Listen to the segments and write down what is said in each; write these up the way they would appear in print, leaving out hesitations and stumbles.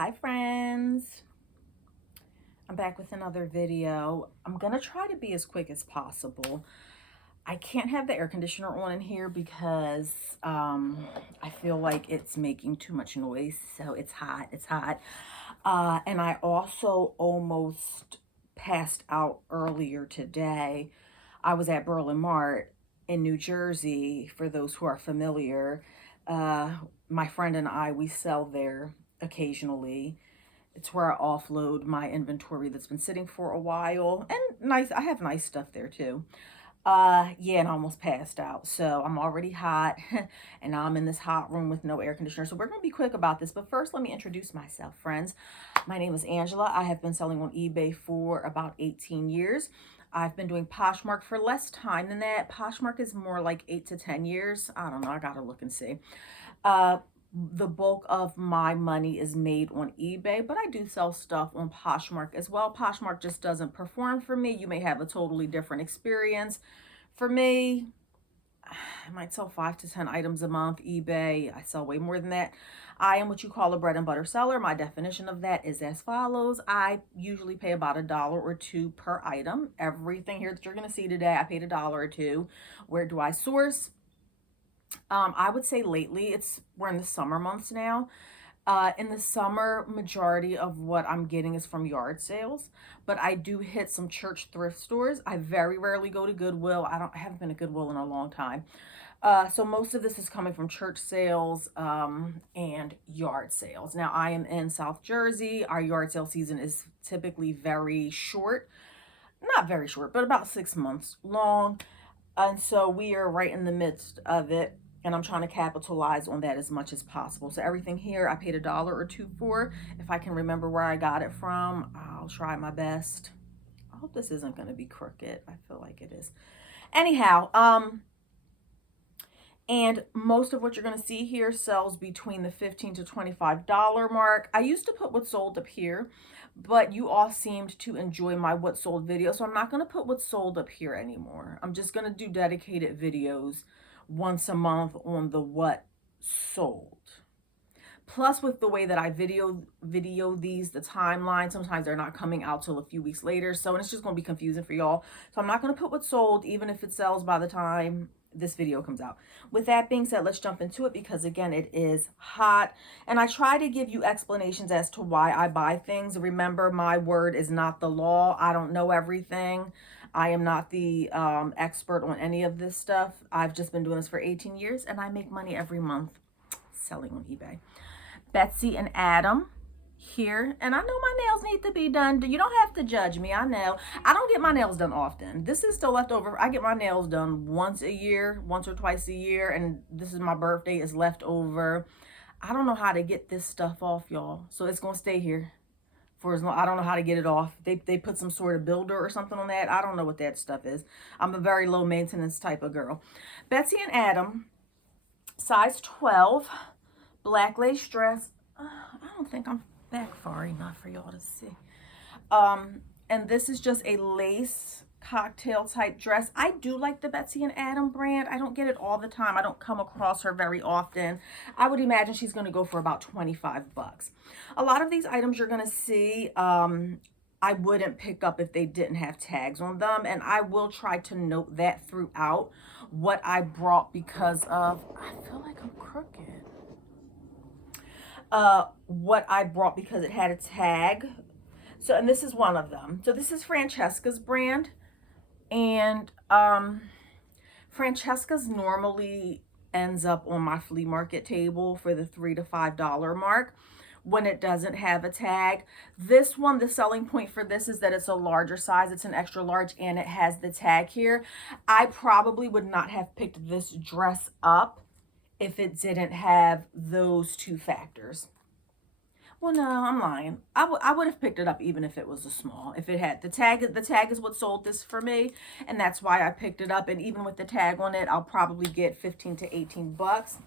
Hi friends, I'm back with another video. I'm gonna try to be as quick as possible. I can't have the air conditioner on in here because I feel like it's making too much noise. So it's hot. And I also almost passed out earlier today. I was at Berlin Mart in New Jersey. For those who are familiar, uh, my friend and we sell there occasionally. It's where I offload my inventory that's been sitting for a while. And nice, I have nice stuff there too. Yeah, and I almost passed out. So I'm already hot and now I'm in this hot room with no air conditioner. So we're gonna be quick about this. But first, let me introduce myself, friends. My name is Angela. I have been selling on eBay for about 18 years. I've been doing Poshmark for less time than that. Poshmark is more like 8 to 10 years. I don't know. I gotta look and see. Uh, the bulk of my money is made on eBay, but I do sell stuff on Poshmark as well. Poshmark just doesn't perform for me. You may have a totally different experience. For me, I might sell 5 to 10 items a month. eBay, I sell way more than that. I am what you call a bread and butter seller. My definition of that is as follows. I usually pay about $1 or $2 per item. Everything here that you're going to see today, I paid $1 or $2. Where do I source? I would say lately, we're in the summer months now. In the summer, majority of what I'm getting is from yard sales, but I do hit some church thrift stores. I very rarely go to Goodwill. I haven't been to Goodwill in a long time. So most of this is coming from church sales and yard sales. Now I am in South Jersey. Our yard sale season is typically very short, not very short, but about 6 months long. And so we are right in the midst of it. And I'm trying to capitalize on that as much as possible. So everything here, I paid $1 or $2 for. If I can remember where I got it from, I'll try my best. I hope this isn't going to be crooked. I feel like it is. Anyhow, and most of what you're going to see here sells between the $15 to $25 mark. I used to put what sold up here, but you all seemed to enjoy my what sold video. So I'm not going to put what sold up here anymore. I'm just going to do dedicated videos once a month on the what sold. Plus, with the way that I video these, the timeline, sometimes they're not coming out till a few weeks later. So, and it's just going to be confusing for y'all. So I'm not going to put what sold, even if it sells by the time this video comes out. With that being said, let's jump into it because again, it is hot. And I try to give you explanations as to why I buy things. Remember, my word is not the law. I don't know everything. I am not the expert on any of this stuff. I've just been doing this for 18 years and I make money every month selling on eBay. Betsy and Adam here. And I know my nails need to be done. You don't have to judge me. I know. I don't get my nails done often. This is still left over. I get my nails done once a year, once or twice a year. And this is my birthday is left over. I don't know how to get this stuff off, y'all. So it's going to stay here for as long. I don't know how to get it off. They put some sort of builder or something on that. I don't know what that stuff is. I'm a very low maintenance type of girl. Betsy and Adam, size 12. Black lace dress. I don't think I'm back far enough for y'all to see. And this is just a lace cocktail type dress. I do like the Betsy and Adam brand. I don't get it all the time. I don't come across her very often. I would imagine she's going to go for about 25 bucks. A lot of these items you're going to see, I wouldn't pick up if they didn't have tags on them. And I will try to note that throughout what I brought because of, I feel like I'm crooked. What I brought because it had a tag. So, and this is one of them. So this is Francesca's brand. And Francesca's normally ends up on my flea market table for the $3 to $5 mark when it doesn't have a tag. This one, the selling point for this is that it's a larger size. It's an extra large and it has the tag here. I probably would not have picked this dress up if it didn't have those two factors. Well, no, I'm lying. I would have picked it up even if it was a small. If it had the tag is what sold this for me, and that's why I picked it up. And even with the tag on it, I'll probably get 15 to 18 bucks.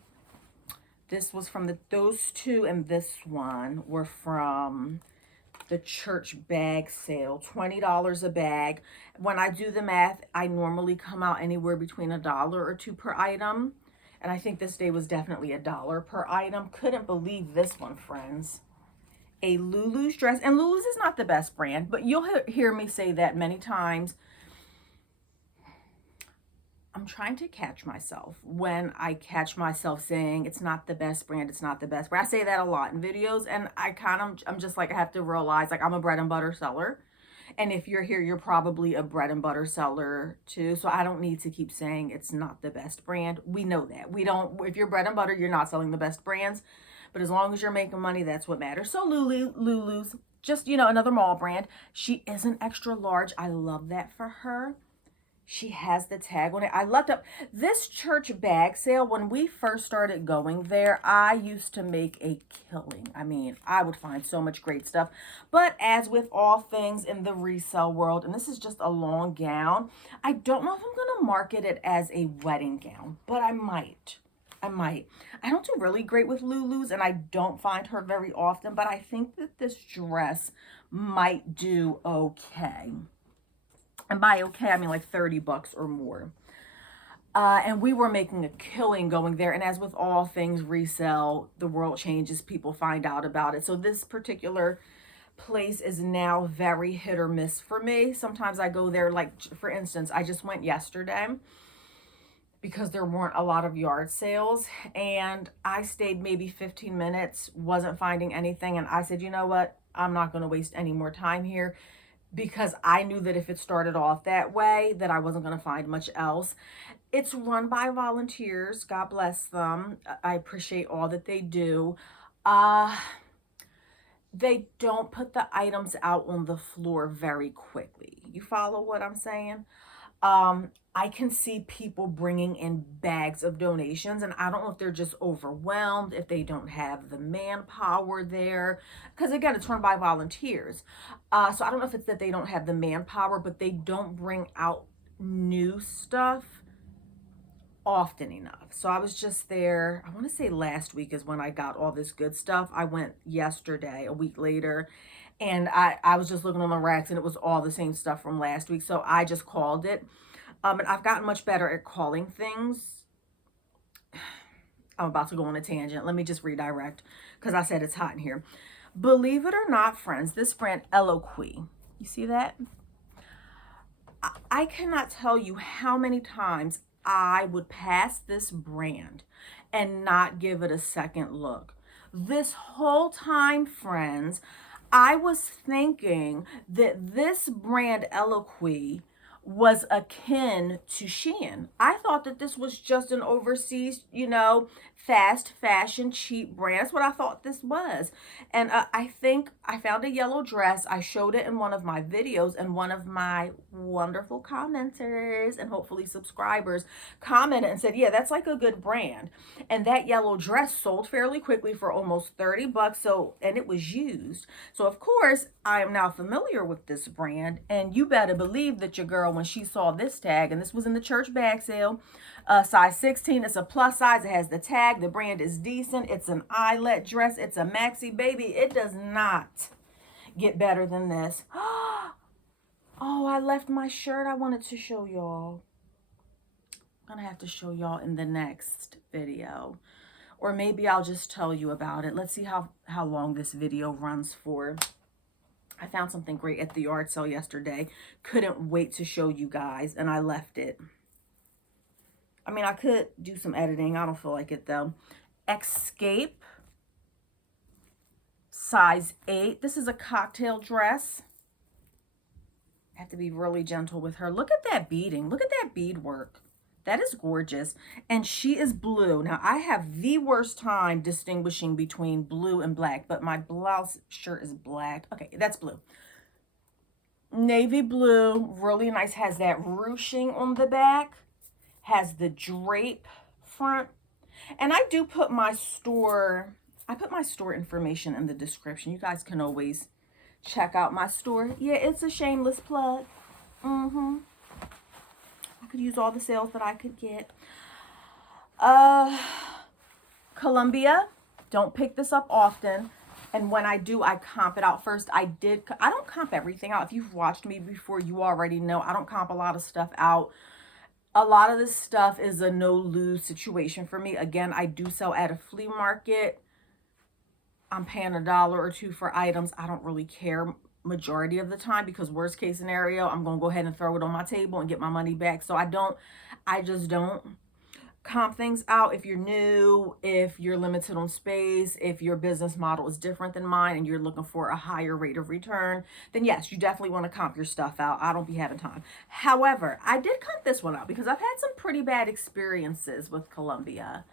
This was from those two, and this one were from the church bag sale, $20 a bag. When I do the math, I normally come out anywhere between $1 or $2 per item. And I think this day was definitely $1 per item. Couldn't believe this one, friends. a Lulu's dress. And Lulu's is not the best brand, but you'll hear me say that many times. I'm trying to catch myself when I catch myself saying it's not the best brand, it's not the best brand. I say that a lot in videos, and I'm just like, I have to realize, like, I'm a bread and butter seller. And if you're here, you're probably a bread and butter seller too. So I don't need to keep saying it's not the best brand. We know that. We don't, if you're bread and butter, you're not selling the best brands. But as long as you're making money, that's what matters. So Lulu's, just, you know, another mall brand. She is an extra large. I love that for her. She has the tag on it. I loved up this church bag sale. When we first started going there, I used to make a killing. I mean, I would find so much great stuff. But as with all things in the resale world, and this is just a long gown, I don't know if I'm going to market it as a wedding gown, but I might. I might. I don't do really great with Lulu's, and I don't find her very often, but I think that this dress might do okay. And by okay, I mean like 30 bucks or more. And we were making a killing going there. And as with all things resale, the world changes. People find out about it. So this particular place is now very hit or miss for me. Sometimes I go there, like, for instance, I just went yesterday because there weren't a lot of yard sales. And I stayed maybe 15 minutes, wasn't finding anything. And I said, you know what? I'm not going to waste any more time here, because I knew that if it started off that way, that I wasn't going to find much else. It's run by volunteers. God bless them. I appreciate all that they do. They don't put the items out on the floor very quickly. You follow what I'm saying? I can see people bringing in bags of donations, and I don't know if they're just overwhelmed, if they don't have the manpower there, because again, it's run by volunteers. So I don't know if it's that they don't have the manpower, but they don't bring out new stuff often enough. So I was just there, I want to say last week is when I got all this good stuff. I went yesterday, a week later, and I was just looking on the racks, and it was all the same stuff from last week. So I just called it. And I've gotten much better at calling things. I'm about to go on a tangent. Let me just redirect, because I said it's hot in here. Believe it or not, friends, this brand Eloquii, you see that? I cannot tell you how many times I would pass this brand and not give it a second look. This whole time, friends, I was thinking that this brand Eloquii was akin to Shein. I thought that this was just an overseas, you know, fast fashion, cheap brand. That's what I thought this was. And I think I found a yellow dress. I showed it in one of my videos, and one of my wonderful commenters and hopefully subscribers commented and said, yeah, that's like a good brand. And that yellow dress sold fairly quickly for almost 30 bucks. So, and it was used. So of course, I am now familiar with this brand, and you better believe that your girl, when she saw this tag, and this was in the church bag sale, size 16, it's a plus size, it has the tag, the brand is decent, it's an eyelet dress, it's a maxi, baby. It does not get better than this. Oh, I left my shirt. I wanted to show y'all. I'm gonna have to show y'all in the next video, or maybe I'll just tell you about it. Let's see how long this video runs for. I found something great at the yard sale yesterday. Couldn't wait to show you guys, and I left it. I mean, I could do some editing. I don't feel like it, though. Escape, size 8. This is a cocktail dress. I have to be really gentle with her. Look at that beading. Look at that bead work. That is gorgeous. And she is blue. Now, I have the worst time distinguishing between blue and black, but my blouse shirt is black. Okay, that's blue. Navy blue, really nice. Has that ruching on the back. Has the drape front. And I do put my store, information in the description. You guys can always check out my store. Yeah, it's a shameless plug. I could use all the sales that I could get. Columbia, don't pick this up often. And when I do, I comp it out first. I don't comp everything out. If you've watched me before, you already know I don't comp a lot of stuff out. A lot of this stuff is a no-lose situation for me. Again, I do sell at a flea market. I'm paying $1 or $2 for items. I don't really care majority of the time, because worst case scenario, I'm going to go ahead and throw it on my table and get my money back. So I just don't comp things out. If you're new, if you're limited on space, if your business model is different than mine and you're looking for a higher rate of return, then yes, you definitely want to comp your stuff out. I don't be having time. However, I did comp this one out because I've had some pretty bad experiences with Columbia.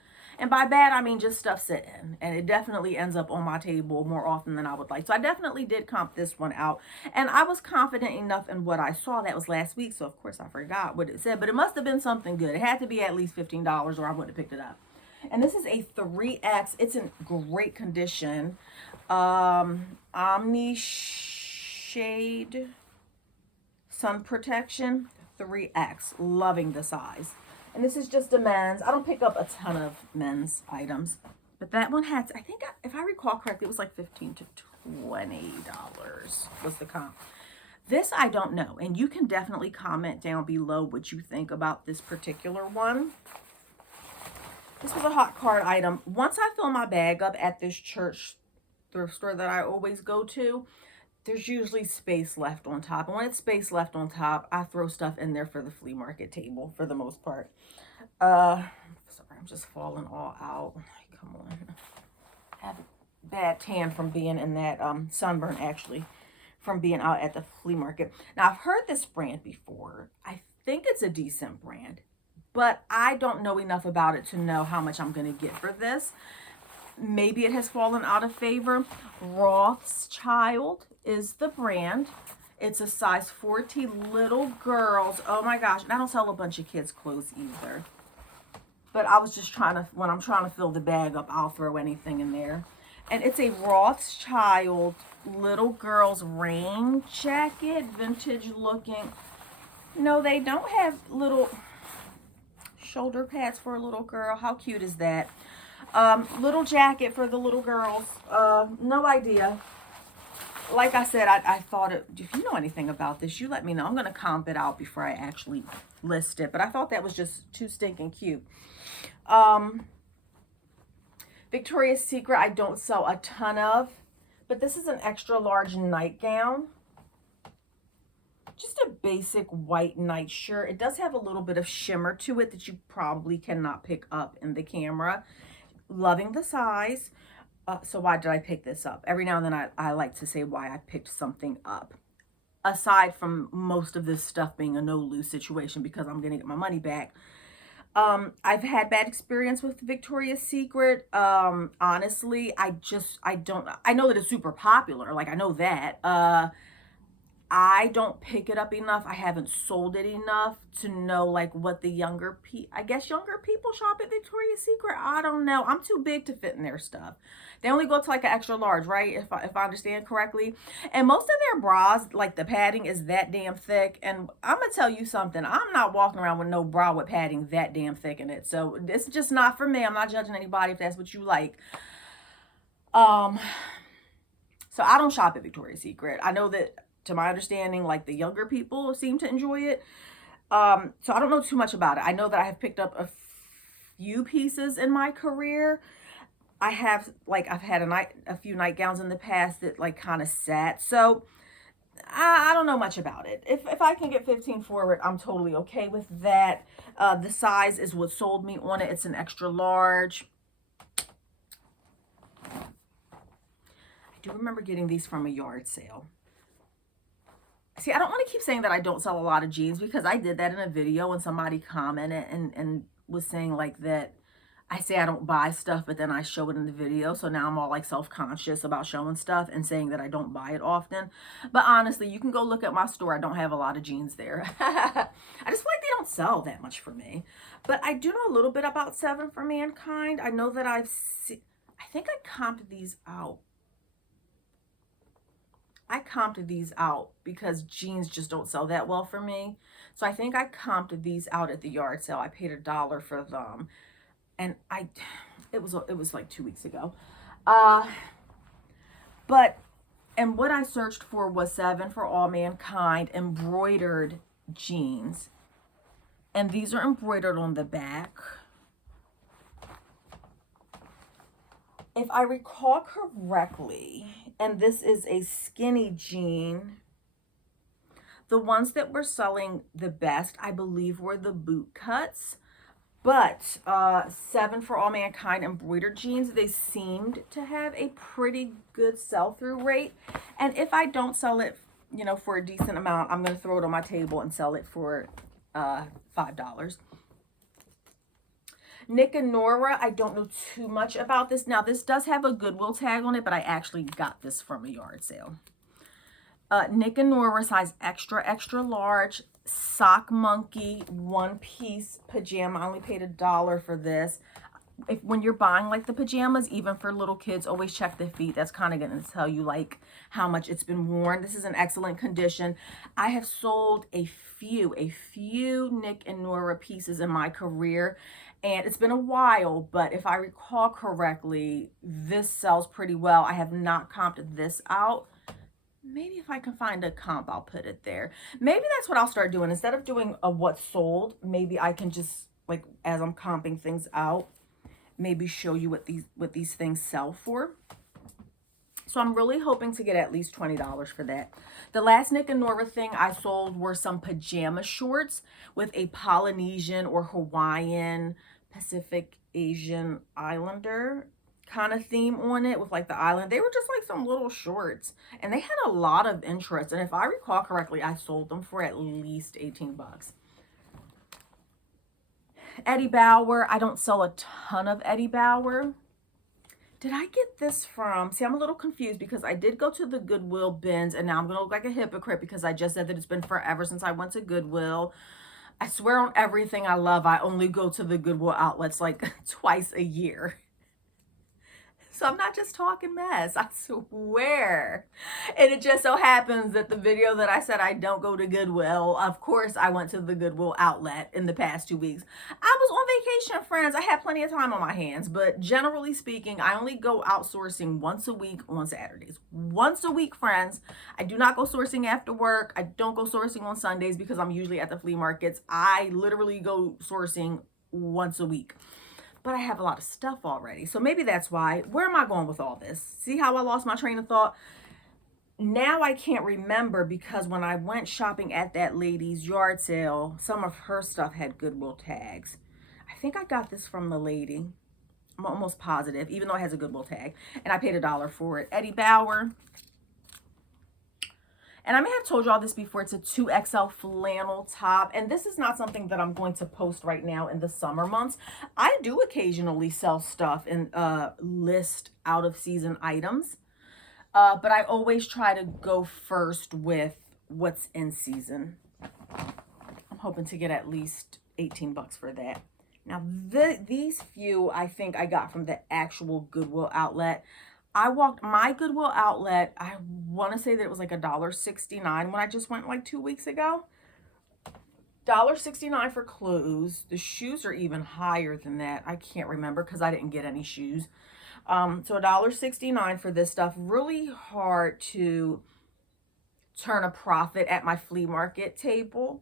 And by bad, I mean just stuff sitting. And it definitely ends up on my table more often than I would like. So I definitely did comp this one out. And I was confident enough in what I saw. That was last week. So, of course, I forgot what it said. But it must have been something good. It had to be at least $15 or I wouldn't have picked it up. And this is a 3X. It's in great condition. Omni Shade Sun Protection 3X. Loving the size. And this is just a men's. I don't pick up a ton of men's items. But that one had, I think, if I recall correctly, it was like $15 to $20 was the comp. This I don't know. And you can definitely comment down below what you think about this particular one. This was a hot card item. Once I fill my bag up at this church thrift store that I always go to, there's usually space left on top. And when it's space left on top, I throw stuff in there for the flea market table for the most part. Sorry, I'm just falling all out. Come on. I have a bad tan from being in that sunburn, actually, from being out at the flea market. Now, I've heard this brand before. I think it's a decent brand, but I don't know enough about it to know how much I'm going to get for this. Maybe it has fallen out of favor. Rothschild is the brand. It's a size 14 little girls. Oh my gosh. And I don't sell a bunch of kids' clothes either. But I was just trying to, when I'm trying to fill the bag up, I'll throw anything in there. And it's a Rothschild little girl's rain jacket, vintage looking. No, they don't have little shoulder pads for a little girl. How cute is that? Little jacket for the little girls. No idea. Like I said, I thought if you know anything about this, you let me know. I'm going to comp it out before I actually list it. But I thought that was just too stinking cute. Victoria's Secret, I don't sell a ton of. But this is an extra large nightgown. Just a basic white nightshirt. It does have a little bit of shimmer to it that you probably cannot pick up in the camera. Loving the size. So why did I pick this up? Every now and then I like to say why I picked something up. Aside from most of this stuff being a no-lose situation because I'm going to get my money back. I've had bad experience with Victoria's Secret. Honestly, I know that it's super popular. Like, I know that. I don't pick it up enough. I haven't sold it enough to know like what the younger people shop at Victoria's Secret. I don't know. I'm too big to fit in their stuff. They only go to like an extra large, right? If I understand correctly. And most of their bras, like the padding is that damn thick. And I'm going to tell you something. I'm not walking around with no bra with padding that damn thick in it. So it's just not for me. I'm not judging anybody if that's what you like. So I don't shop at Victoria's Secret. I know that, to my understanding, like the younger people seem to enjoy it. So I don't know too much about it. I know that I have picked up a few pieces in my career. I've had a few nightgowns in the past that like kind of sat. So I don't know much about it. If I can get 15 for it, I'm totally okay with that. The size is what sold me on it. It's an extra large. I do remember getting these from a yard sale. See, I don't want to keep saying that I don't sell a lot of jeans because I did that in a video and somebody commented and was saying like that I say I don't buy stuff, but then I show it in the video. So now I'm all like self-conscious about showing stuff and saying that I don't buy it often. But honestly, you can go look at my store. I don't have a lot of jeans there. I just feel like they don't sell that much for me. But I do know a little bit about 7 for Mankind. I know that I think I comped these out. I comped these out because jeans just don't sell that well for me. So I think I comped these out at the yard sale. I paid $1 for them. And it was like 2 weeks ago. And what I searched for was 7 for All Mankind embroidered jeans. And these are embroidered on the back. If I recall correctly, and this is a skinny jean, the ones that were selling the best, I believe, were the boot cuts. But 7 for All Mankind embroidered jeans, they seemed to have a pretty good sell-through rate. And if I don't sell it, you know, for a decent amount, I'm going to throw it on my table and sell it for $5. Nick and Nora, I don't know too much about this. Now, this does have a Goodwill tag on it, but I actually got this from a yard sale. Nick and Nora, size extra, extra large, sock monkey, one-piece pajama. I only paid $1 for this. When you're buying like the pajamas, even for little kids, always check the feet. That's kind of going to tell you like how much it's been worn. This is in excellent condition. I have sold a few Nick and Nora pieces in my career, and it's been a while, but if I recall correctly, this sells pretty well. I have not comped this out. Maybe if I can find a comp, I'll put it there. Maybe that's what I'll start doing. Instead of doing a what's sold, maybe I can just, like, as I'm comping things out, maybe show you what these things sell for. So I'm really hoping to get at least $20 for that. The last Nick and Nora thing I sold were some pajama shorts with a Polynesian or Hawaiian, Pacific Asian Islander kind of theme on it with like the island. They were just like some little shorts and they had a lot of interest. And if I recall correctly, I sold them for at least 18 bucks. Eddie Bauer, I don't sell a ton of Eddie Bauer. Did I get this from, see, I'm a little confused because I did go to the Goodwill bins and now I'm going to look like a hypocrite because I just said that it's been forever since I went to Goodwill. I swear on everything I love, I only go to the Goodwill outlets like twice a year. So I'm not just talking mess, I swear. And it just so happens that the video that I said I don't go to Goodwill, of course I went to the Goodwill outlet in the past 2 weeks. I was on vacation, friends. I had plenty of time on my hands, but generally speaking, I only go outsourcing once a week on Saturdays. Once a week, friends. I do not go sourcing after work. I don't go sourcing on Sundays because I'm usually at the flea markets. I literally go sourcing once a week. But I have a lot of stuff already. So maybe that's why. Where am I going with all this? See how I lost my train of thought? Now I can't remember because when I went shopping at that lady's yard sale, some of her stuff had Goodwill tags. I think I got this from the lady. I'm almost positive, even though it has a Goodwill tag. And I paid $1 for it. Eddie Bauer. And I may have told y'all this before, it's a 2XL flannel top. And this is not something that I'm going to post right now in the summer months. I do occasionally sell stuff and list out of season items. But I always try to go first with what's in season. I'm hoping to get at least 18 bucks for that. Now, these few I think I got from the actual Goodwill outlet. I walked my Goodwill outlet, I want to say that it was like $1.69 when I just went like 2 weeks ago. $1.69 for clothes. The shoes are even higher than that. I can't remember because I didn't get any shoes. So $1.69 for this stuff. Really hard to turn a profit at my flea market table.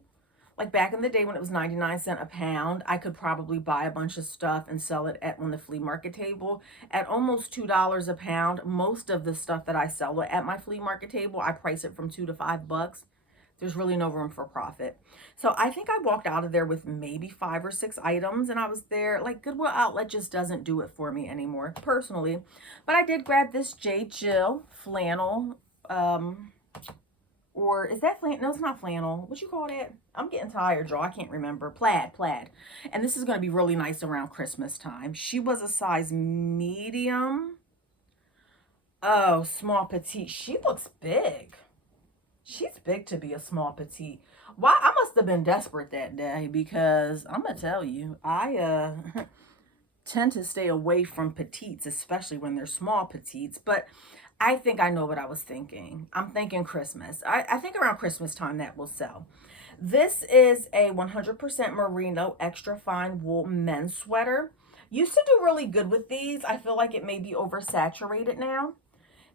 Like back in the day when it was 99 cents a pound, I could probably buy a bunch of stuff and sell it on the flea market table at almost $2 a pound. Most of the stuff that I sell at my flea market table, I price it from $2 to $5. There's really no room for profit. So I think I walked out of there with maybe 5 or 6 items and I was there. Like Goodwill outlet just doesn't do it for me anymore personally. But I did grab this J. Jill flannel, or is that flannel? No, it's not flannel. What you call that? I'm getting tired, y'all. I can't remember. Plaid. And this is going to be really nice around Christmas time. She was a size medium. Oh, small petite. She looks big. She's big to be a small petite. Why? I must have been desperate that day because I'm going to tell you, I tend to stay away from petites, especially when they're small petites. But I think I know what I was thinking. I'm thinking Christmas. I think around Christmas time that will sell. This is a 100% merino extra fine wool men's sweater. Used to do really good with these. I feel like it may be oversaturated now.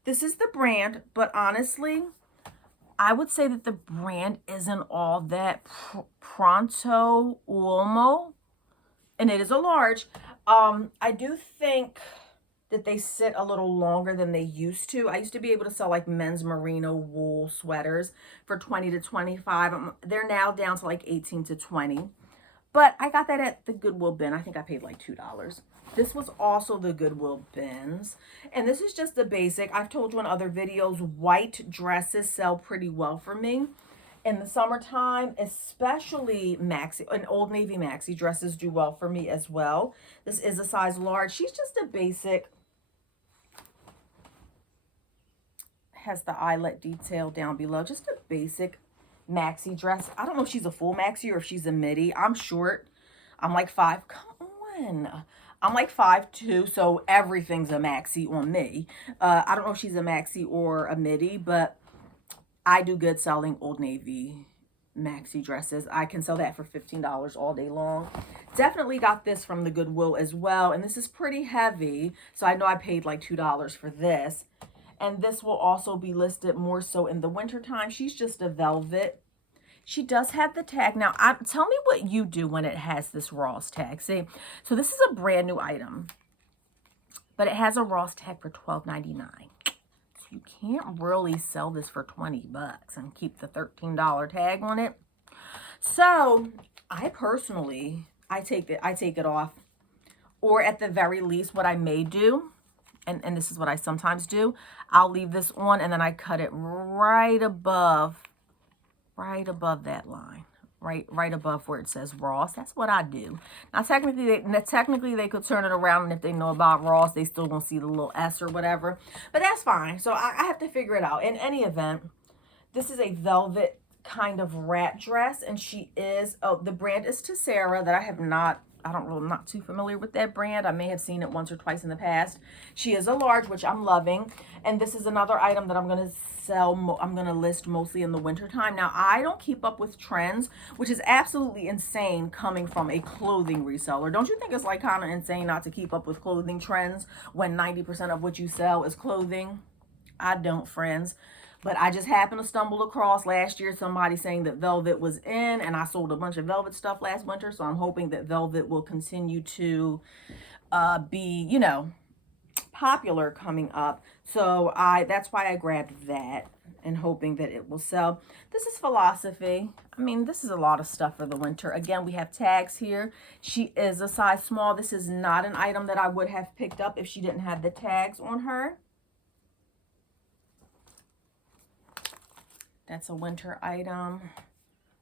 This is the brand, but honestly, I would say that the brand isn't all that. Pronto Uomo, and it is a large. I do think that they sit a little longer than they used to. I used to be able to sell like men's merino wool sweaters for 20 to 25. They're now down to like 18 to 20. But I got that at the Goodwill bin. I think I paid like $2. This was also the Goodwill bins. And this is just the basic. I've told you in other videos, white dresses sell pretty well for me. In the summertime, especially maxi and Old Navy maxi dresses do well for me as well. This is a size large. She's just a basic. Has the eyelet detail down below. Just a basic maxi dress. I don't know if she's a full maxi or if she's a midi. I'm short. I'm like 5. Come on. I'm like 5'2", so everything's a maxi on me. I don't know if she's a maxi or a midi, but I do good selling Old Navy maxi dresses. I can sell that for $15 all day long. Definitely got this from the Goodwill as well, and this is pretty heavy, so I know I paid like $2 for this. And this will also be listed more so in the wintertime. She's just a velvet. She does have the tag. Now, tell me what you do when it has this Ross tag. See, so this is a brand new item, but it has a Ross tag for $12.99. So you can't really sell this for 20 bucks and keep the $13 tag on it. So I personally, I take it off. Or at the very least, what I may do, and this is what I sometimes do, I'll leave this on and then I cut it right above that line, right above where it says Ross. That's what I do. Now technically they could turn it around, and if they know about Ross, they still gonna see the little S or whatever, but that's fine. So I have to figure it out. In any event, this is a velvet kind of wrap dress, and she is, the brand is Tessera, that I'm not too familiar with that brand. I may have seen it once or twice in the past. She is a large, which I'm loving. And this is another item that I'm going to sell. I'm going to list mostly in the wintertime. Now, I don't keep up with trends, which is absolutely insane coming from a clothing reseller. Don't you think it's like kind of insane not to keep up with clothing trends when 90% of what you sell is clothing? I don't, friends. But I just happened to stumble across last year somebody saying that velvet was in, and I sold a bunch of velvet stuff last winter. So I'm hoping that velvet will continue to be, you know, popular coming up. So that's why I grabbed that, and hoping that it will sell. This is Philosophy. I mean, this is a lot of stuff for the winter. Again, we have tags here. She is a size small. This is not an item that I would have picked up if she didn't have the tags on her. That's a winter item.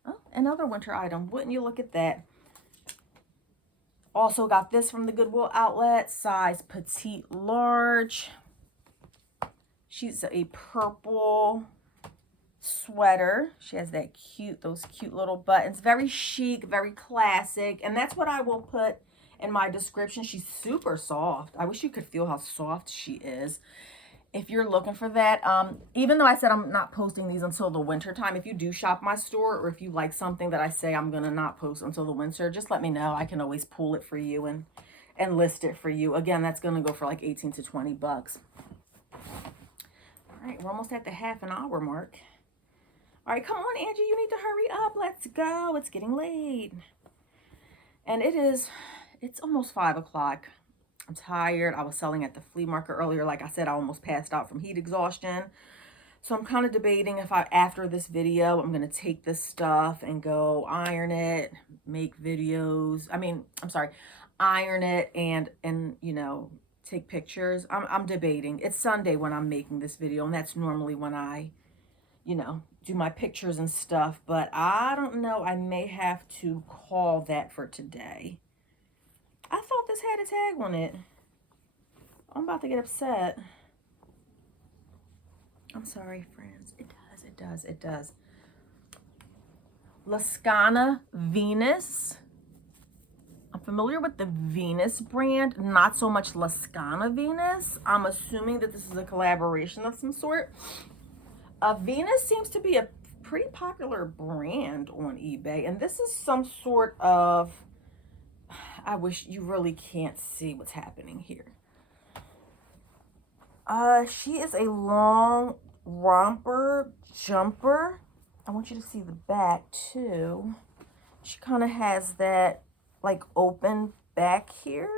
Oh, another winter item. Wouldn't you look at that? Also got this from the Goodwill outlet, size petite large. She's a purple sweater. She has those cute little buttons. Very chic, very classic. And that's what I will put in my description. She's super soft. I wish you could feel how soft she is. If you're looking for that, even though I said I'm not posting these until the winter time, if you do shop my store, or if you like something that I say I'm going to not post until the winter, just let me know. I can always pull it for you and list it for you. Again, that's going to go for like 18 to 20 bucks. All right, we're almost at the half an hour mark. All right, come on, Angie, you need to hurry up. Let's go. It's getting late. And it's almost 5 o'clock. I'm tired. I was selling at the flea market earlier. Like I said, I almost passed out from heat exhaustion. So I'm kind of debating if after this video, I'm going to take this stuff and go iron it, make videos. Iron it and you know, take pictures. I'm debating. It's Sunday when I'm making this video, and that's normally when I, you know, do my pictures and stuff. But I don't know. I may have to call that for today. I thought this had a tag on it. I'm about to get upset. I'm sorry, friends. It does. Lascana Venus. I'm familiar with the Venus brand, not so much Lascana Venus. I'm assuming that this is a collaboration of some sort. Venus seems to be a pretty popular brand on eBay, and this is some sort of, I wish you really can't see what's happening here. She is a long romper jumper. I want you to see the back too. She kind of has that like open back here.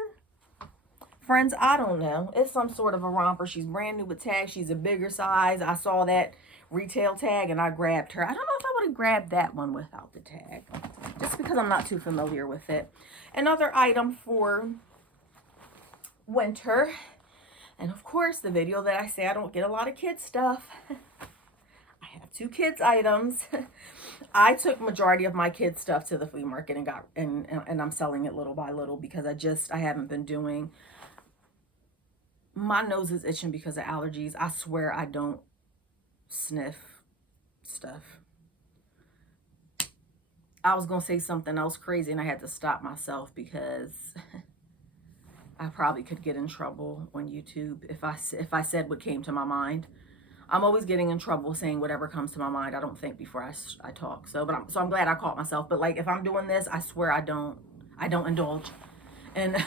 Friends, I don't know. It's some sort of a romper. She's brand new with tags. She's a bigger size. I saw that retail tag and I grabbed her. I don't know if I would have grabbed that one without the tag, just because I'm not too familiar with it. Another item for winter. And of course, the video that I say I don't get a lot of kids stuff. I have 2 kids items. I took majority of my kids stuff to the flea market and got and I'm selling it little by little because I haven't been doing. My nose is itching because of allergies. I swear I don't sniff stuff. I was gonna say something else crazy and I had to stop myself because I probably could get in trouble on YouTube if I said what came to my mind. I'm always getting in trouble saying whatever comes to my mind. I don't think before I talk. So I'm glad I caught myself. But like if I'm doing this, I swear I don't indulge. And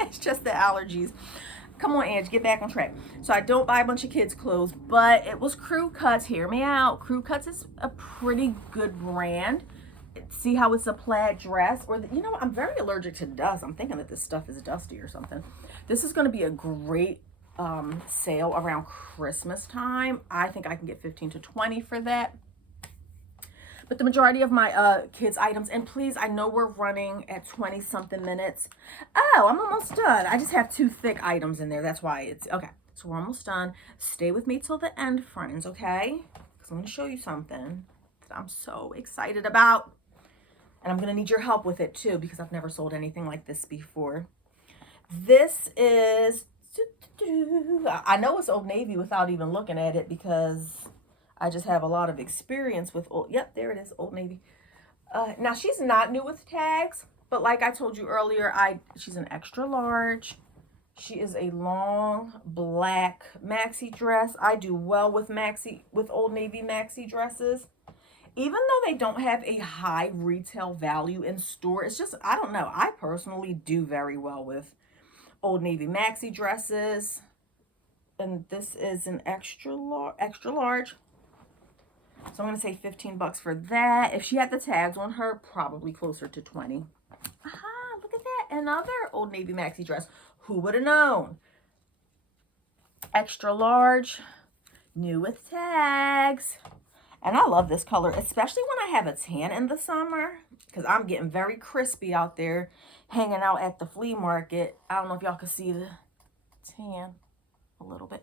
it's just the allergies. Come on, Ange, get back on track. So I don't buy a bunch of kids' clothes, but it was Crew Cuts. Hear me out. Crew Cuts is a pretty good brand. See how it's a plaid dress? Or, you know, I'm very allergic to dust. I'm thinking that this stuff is dusty or something. This is going to be a great sale around Christmas time. I think I can get 15 to 20 for that. But the majority of my kids items, and please, I know we're running at 20 something minutes. Oh, I'm almost done. I just have 2 thick items in there. That's why it's okay. So we're almost done. Stay with me till the end, friends, okay? Because I'm going to show you something that I'm so excited about. And I'm going to need your help with it too, because I've never sold anything like this before. This is, I know it's Old Navy without even looking at it because I just have a lot of experience with yep, there it is, Old Navy. Now she's not new with tags, but like I told you earlier, she's an extra large. She is a long black maxi dress. I do well with Old Navy maxi dresses. Even though they don't have a high retail value in store, it's just, I don't know. I personally do very well with Old Navy maxi dresses. And this is an extra large. So I'm going to say 15 bucks for that. If she had the tags on her, probably closer to 20. Aha, look at that. Another Old Navy maxi dress. Who would have known? Extra large, new with tags. And I love this color, especially when I have a tan in the summer, because I'm getting very crispy out there hanging out at the flea market. I don't know if y'all can see the tan a little bit.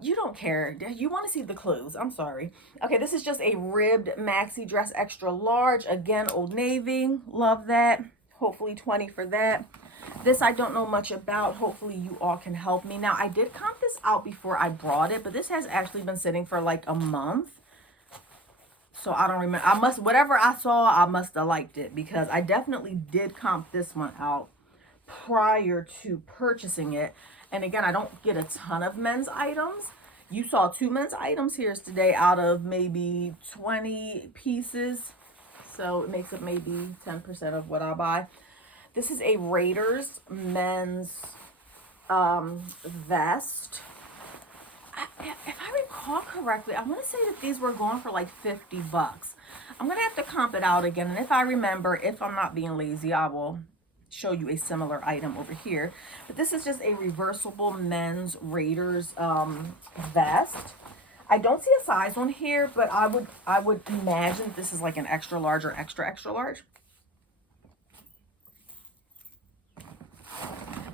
You don't care. You want to see the clothes. I'm sorry. Okay, this is just a ribbed maxi dress, extra large. Again, Old Navy. Love that. Hopefully 20 for that. This I don't know much about. Hopefully you all can help me. Now, I did comp this out before I brought it, but this has actually been sitting for like a month. So I don't remember. Whatever I saw, I must have liked it because I definitely did comp this one out prior to purchasing it. And again, I don't get a ton of men's items. You saw 2 men's items here today out of maybe 20 pieces. So it makes it maybe 10% of what I buy. This is a Raiders men's vest. If I recall correctly, I want to say that these were going for like 50 bucks. I'm going to have to comp it out again. And if I remember, if I'm not being lazy, I will show you a similar item over here. But this is just a reversible men's Raiders vest. I don't see a size on here, but I would imagine this is like an extra large or extra large.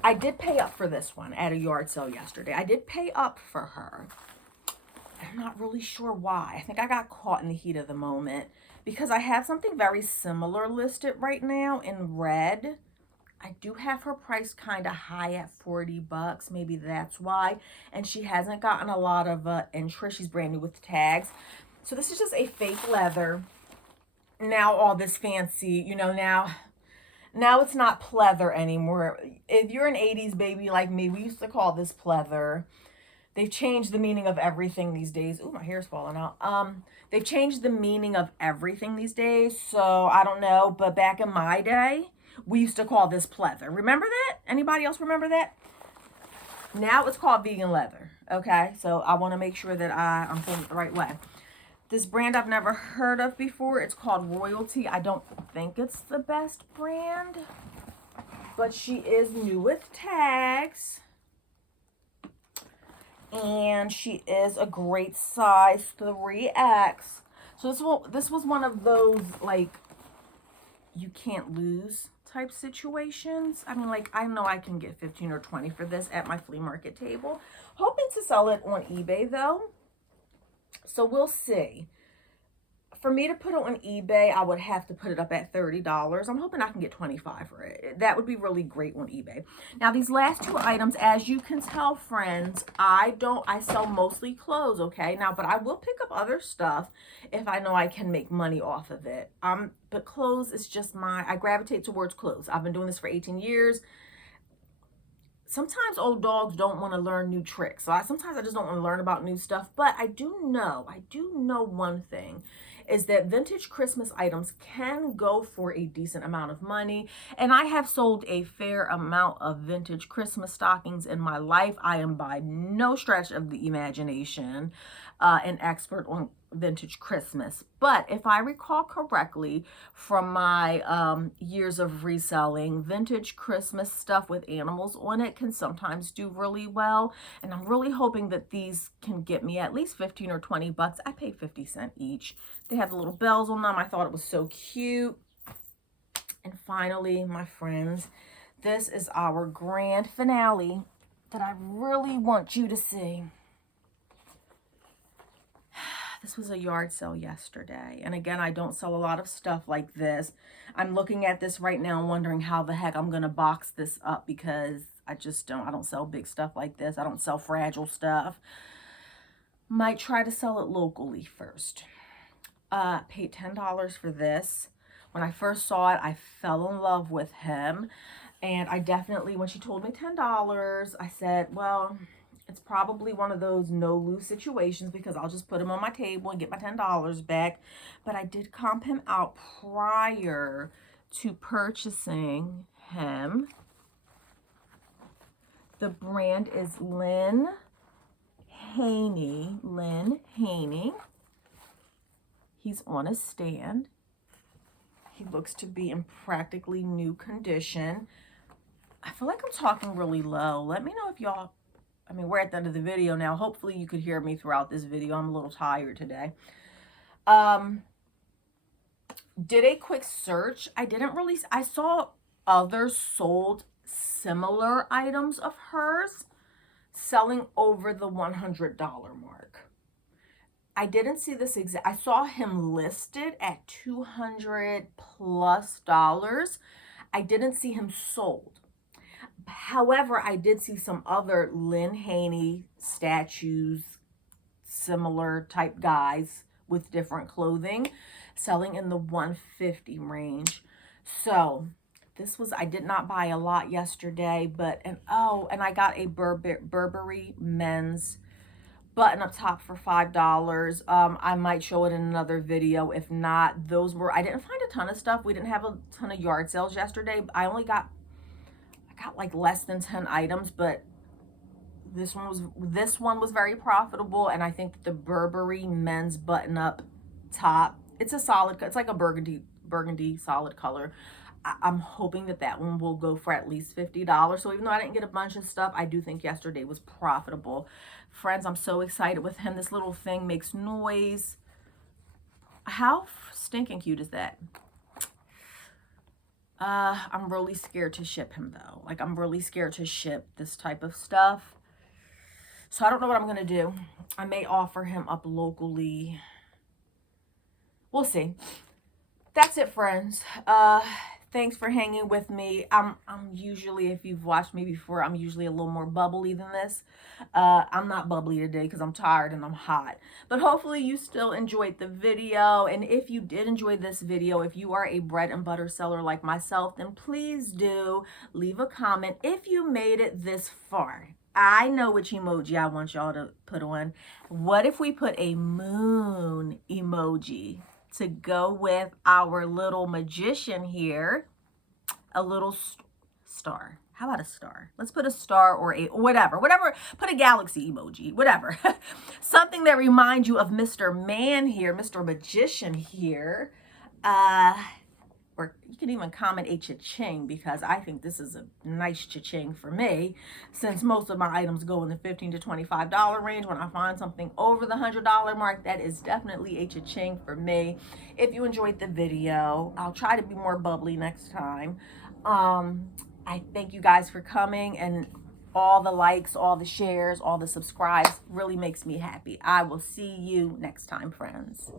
I did pay up for this one at a yard sale yesterday. I did pay up for her. I'm not really sure why. I think I got caught in the heat of the moment because I have something very similar listed right now in red. I do have her price kind of high at 40 bucks. Maybe that's why. And she hasn't gotten a lot of interest. She's brand new with tags. So this is just a fake leather. Now all this fancy, you know, now it's not pleather anymore. If you're an 80s baby like me, we used to call this pleather. They've changed the meaning of everything these days. Ooh, my hair's falling out. They've changed the meaning of everything these days. So I don't know, but back in my day, we used to call this pleather. Remember that? Anybody else remember that? Now it's called vegan leather. Okay, so I want to make sure that I'm saying it the right way. This brand I've never heard of before. It's called Royalty. I don't think it's the best brand, but she is new with tags. And she is a great size 3X. So this was one of those, like, you can't lose type situations. I mean, like, I know I can get 15 or 20 for this at my flea market table. Hoping to sell it on eBay, though. So we'll see. For me to put it on eBay, I would have to put it up at $30. I'm hoping I can get 25 for it. That would be really great on eBay. Now, these last two items, as you can tell, friends, I sell mostly clothes, okay? Now, but I will pick up other stuff if I know I can make money off of it. But clothes is just I gravitate towards clothes. I've been doing this for 18 years. Sometimes old dogs don't want to learn new tricks. So sometimes I just don't want to learn about new stuff. But I do know one thing, is that vintage Christmas items can go for a decent amount of money. And I have sold a fair amount of vintage Christmas stockings in my life. I am by no stretch of the imagination an expert on vintage Christmas. But if I recall correctly from my years of reselling, vintage Christmas stuff with animals on it can sometimes do really well. And I'm really hoping that these can get me at least 15 or 20 bucks. I paid 50 cents each. They have the little bells on them. I thought it was so cute. And finally, my friends, this is our grand finale that I really want you to see. This was a yard sale yesterday. And again, I don't sell a lot of stuff like this. I'm looking at this right now wondering how the heck I'm going to box this up, because I don't sell big stuff like this. I don't sell fragile stuff. Might try to sell it locally first. Paid $10 for this. When I first saw it, I fell in love with him. And I definitely, when she told me $10, I said, well, it's probably one of those no-lose situations, because I'll just put him on my table and get my $10 back. But I did comp him out prior to purchasing him. The brand is Lynn Haney. He's on a stand. He looks to be in practically new condition. I feel like I'm talking really low. Let me know if y'all, we're at the end of the video now. Hopefully you could hear me throughout this video. I'm a little tired today. Did a quick search. I saw others sold similar items of hers selling over the $100 mark. I didn't see this exact. I saw him listed at $200 plus. I didn't see him sold. However, I did see some other Lynn Haney statues, similar type guys with different clothing, selling in the $150 range. So I did not buy a lot yesterday, and I got a Burberry men's button up top for $5. I might show it in another video. If not, I didn't find a ton of stuff. We didn't have a ton of yard sales yesterday. I got like less than 10 items, but this one was very profitable. And I think the Burberry men's button up top, it's like a burgundy solid color. I'm hoping that one will go for at least $50. So even though I didn't get a bunch of stuff, I do think yesterday was profitable. Friends, I'm so excited with him. This little thing makes noise. How stinking cute is that? I'm really scared to ship him, though. Like, I'm really scared to ship this type of stuff. So I don't know what I'm going to do. I may offer him up locally. We'll see. That's it, friends. Thanks for hanging with me. I'm usually, if you've watched me before, I'm usually a little more bubbly than this. I'm not bubbly today because I'm tired and I'm hot. But hopefully you still enjoyed the video. And if you did enjoy this video, if you are a bread and butter seller like myself, then please do leave a comment if you made it this far. I know which emoji I want y'all to put on. What if we put a moon emoji to go with our little magician here? A little star. How about a star? Let's put a star or a whatever. Put a galaxy emoji, whatever. Something that reminds you of Mr. Man here, Mr. Magician here. or you can even comment a cha-ching, because I think this is a nice cha-ching for me, since most of my items go in the $15 to $25 range. When I find something over the $100 mark, that is definitely a cha-ching for me. If you enjoyed the video, I'll try to be more bubbly next time. I thank you guys for coming, and all the likes, all the shares, all the subscribes really makes me happy. I will see you next time, friends.